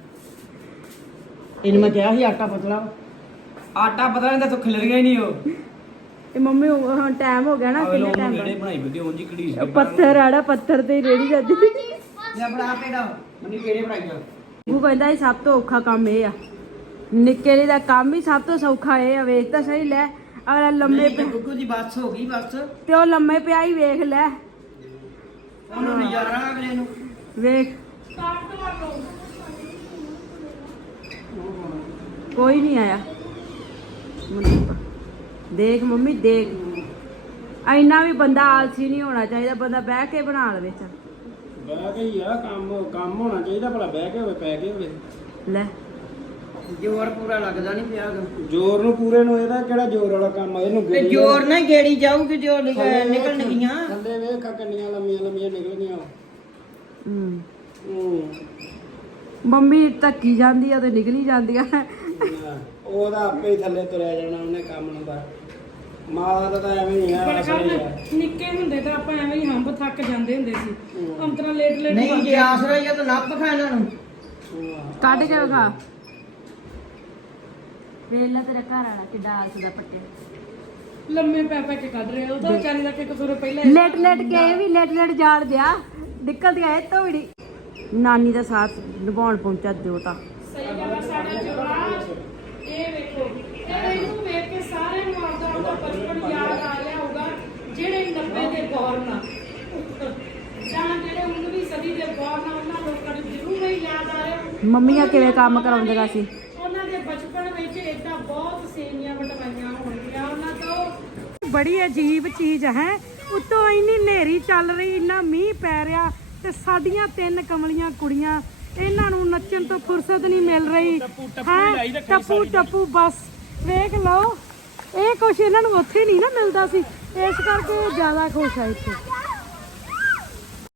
[SPEAKER 2] ਇਹਨੂੰ ਮੈਂ ਕਿਹਾ ਸੀ ਆਟਾ ਪਤਲਾ ਵਾ।
[SPEAKER 1] ਆਟਾ ਪਤਾ ਨਹੀਂ ਤਾਂ ਤੂੰ ਖਿਲਰੀਆਂ ਹੀ ਨਹੀਂ ਉਹ
[SPEAKER 5] ਇਹ ਮੰਮੀ ਹੁਣ ਟਾਈਮ ਹੋ ਗਿਆ ਨਾ ਕਿੰਨੇ
[SPEAKER 1] ਲੋਕ
[SPEAKER 5] ਟਾਈਮ
[SPEAKER 1] ਰੇੜੇ ਬਣਾਈ ਬੰਦੇ ਉਂਝ ਹੀ ਘੜੀਸ ਕੇ
[SPEAKER 5] ਪੱਥਰ ਆੜਾ ਪੱਥਰ ਤੇ ਹੀ ਰੇੜੀ ਜਾਂਦੀ
[SPEAKER 2] ਜਾਂ ਬੜਾ ਪੇੜਾ
[SPEAKER 1] ਮੰਨੀ ਕਿਹੜੇ ਬਣਾਈ ਜਾ
[SPEAKER 5] ਉਹ ਕਹਿੰਦਾ ਇਹ ਸਭ ਤੋਂ ਔਖਾ ਕੰਮ ਇਹ ਆ ਨਿੱਕੇ ਲਈ ਦਾ ਕੰਮ ਹੀ ਸਭ ਤੋਂ ਸੌਖਾ ਇਹ ਆ ਵੇਖ ਤਾਂ ਸਹੀ ਲੈ ਅਗਲਾ ਲੰਮੇ
[SPEAKER 2] ਨਹੀਂ ਤੇ
[SPEAKER 5] ਪਿਆ
[SPEAKER 2] ਗੁੱਗੂ ਦੀ ਬੱਸ ਹੋ ਗਈ ਬੱਸ
[SPEAKER 5] ਤੇ ਉਹ ਲੰਮੇ ਪਿਆ ਹੀ ਵੇਖ ਲੈ
[SPEAKER 2] ਉਹਨੂੰ ਨਜ਼ਾਰਾ ਅਗਲੇ ਨੂੰ
[SPEAKER 5] ਵੇਖ ਕੋਈ ਨਹੀਂ ਆਇਆ ਮੰਨੀ ਦੇਖ ਮੰਮੀ ਦੇਖ ਇੰਨਾ ਵੀ ਬੰਦਾ ਆਲਸੀ ਨਹੀਂ ਹੋਣਾ ਚਾਹੀਦਾ ਬੰਦਾ ਬਹਿ ਕੇ ਬਣਾ ਲਵੇ ਚੱਲ
[SPEAKER 1] ਬਹਿ ਕੇ ਹੀ ਆ ਕੰਮ ਕੰਮ ਹੋਣਾ ਚਾਹੀਦਾ ਭਲਾ ਬਹਿ ਕੇ ਹੋਵੇ ਪੈ ਕੇ ਹੋਵੇ
[SPEAKER 5] ਲੈ
[SPEAKER 2] ਜ਼ੋਰ ਪੂਰਾ ਲੱਗਦਾ ਨਹੀਂ ਪਿਆ ਗਾ।
[SPEAKER 1] ਜ਼ੋਰ ਨੂੰ ਪੂਰੇ ਨੂੰ ਇਹਦਾ ਕਿਹੜਾ ਜ਼ੋਰ ਵਾਲਾ ਕੰਮ ਆ ਇਹਨੂੰ
[SPEAKER 2] ਤੇ ਜ਼ੋਰ ਨਾਲ ਗੇੜੀ ਜਾਊਗੀ ਜੋ ਨਿਕਲਣਗੀਆਂ
[SPEAKER 1] ਥੱਲੇ ਵੇਖ ਕੰਨੀਆਂ ਲੰਮੀਆਂ ਲੰਮੀਆਂ ਨਿਕਲਦੀਆਂ
[SPEAKER 5] ਹੂੰ
[SPEAKER 1] ਹੂੰ
[SPEAKER 5] ਮੰਮੀ ਧੱਕੀ ਜਾਂਦੀ ਆ ਤੇ ਨਿਕਲੀ ਜਾਂਦੀਆਂ
[SPEAKER 1] ਉਹਦਾ ਆਪੇ ਹੀ ਥੱਲੇ ਤੁਰਿਆ ਜਾਣਾ ਉਹਨੇ ਕੰਮ ਨੂੰ ਦਾ ਮਾਂ ਦਾ ਤਾਂ ਐਵੇਂ ਹੀ ਆ
[SPEAKER 6] ਪਰ
[SPEAKER 1] ਅਸਲ ਹੀ ਆ
[SPEAKER 6] ਨਿੱਕੇ ਹੁੰਦੇ ਤਾਂ ਆਪਾਂ ਐਵੇਂ ਹੀ ਹੰਬ ਥੱਕ ਜਾਂਦੇ ਹੁੰਦੇ ਸੀ ਅੰਤਰਾ ਲੇਟ ਲੇਟ
[SPEAKER 2] ਨਹੀਂ ਜੇ ਆਸਰਾ ਹੀ ਆ ਤਾਂ ਨੱਪ ਖਾ ਇਹਨਾਂ ਨੂੰ
[SPEAKER 5] ਕੱਢ ਕੇ ਵਿਖਾ ਵੇਖ ਲੈ ਤੇਰਾ ਘਰ ਵਾਲਾ ਕਿੱਡਾ ਆਲਸ ਦਾ ਪੱਟਿਆ
[SPEAKER 6] ਲੰਮੇ ਪੈ ਪੈ ਕੇ ਕੱਢ ਰਿਹਾ ਉਹਦਾ ਵਿਚਾਰੀ ਦਾ ਕਿ ਕਸੂਰ ਪਹਿਲਾਂ ਹੀ
[SPEAKER 5] ਲੇਟ ਲੇਟ ਕੇ ਇਹ ਵੀ ਲੇਟ ਲੇਟ ਜਾਣ ਦਿਆ ਨਿਕਲ ਗਿਆ ਇਹ ਤੋਂ ਵੀ ਨਾਨੀ ਦਾ ਸਾਥ ਨਿਭਾਉਣ ਪਹੁੰਚਾ ਦਿਓ ਤਾਂ
[SPEAKER 6] ਸਹੀ ਗੱਲ ਆ ਸਾਡਾ ਜਵਾਨ ਇਹ ਵੇਖੋ ਇਹ ਇਹਨੂੰ ਵੇਖ ਕੇ ਸਾਰਿਆਂ ਨੂੰ ਆਪਦਾ ਆਪਦਾ ਬਚਪਨ ਯਾਦ ਆ ਰਿਹਾ ਹੋਊਗਾ ਜਿਹੜੇ ਨੱਬੇ ਦੇ born ਆ ਜਾਂ ਜਿਹੜੇ ਉਨਵੀਂ ਸਦੀ ਦੇ born ਆ ਉਹਨਾਂ ਲੋਕਾਂ ਨੂੰ ਜ਼ਰੂਰ ਇਹ ਯਾਦ ਆ ਰਿਹਾ ਹੋਊ।
[SPEAKER 5] ਮੰਮੀਆਂ ਕਿਵੇਂ ਕੰਮ ਕਰਾਉਂਦੀਆਂ ਸੀ
[SPEAKER 6] ਉਹਨਾਂ ਦੇ ਬਚਪਨ ਵਿੱਚ ਏਦਾਂ ਬਹੁਤ ਸੇਵੀਆਂ ਵਟਵਾਈਆਂ ਹੋਣਗੀਆਂ ਉਹਨਾਂ ਤੋਂ
[SPEAKER 5] ਬੜੀ ਅਜੀਬ ਚੀਜ਼ ਹੈ ਉੱਤੋਂ ਇੰਨੀ ਹਨੇਰੀ ਚੱਲ ਰਹੀ ਇੰਨਾ ਮੀਂਹ ਪੈ ਰਿਹਾ ਤੇ ਸਾਡੀਆਂ ਤਿੰਨ ਕਮਲੀਆਂ ਕੁੜੀਆਂ ਇਹਨਾਂ ਨੂੰ ਨੱਚਣ ਤੋਂ ਫੁਰਸਤ ਨਹੀਂ ਮਿਲ ਰਹੀ ਹੈ ਟੱਪੂ ਟੱਪੂ ਬਸ ਵੇਖ ਲਓ ਇਹ ਕੁਛ ਇਹਨਾਂ ਨੂੰ ਉੱਥੇ ਨਹੀਂ ਨਾ ਮਿਲਦਾ ਸੀ ਇਸ ਕਰਕੇ ਇਹ ਜ਼ਿਆਦਾ ਖੁਸ਼ ਆ ਇੱਥੇ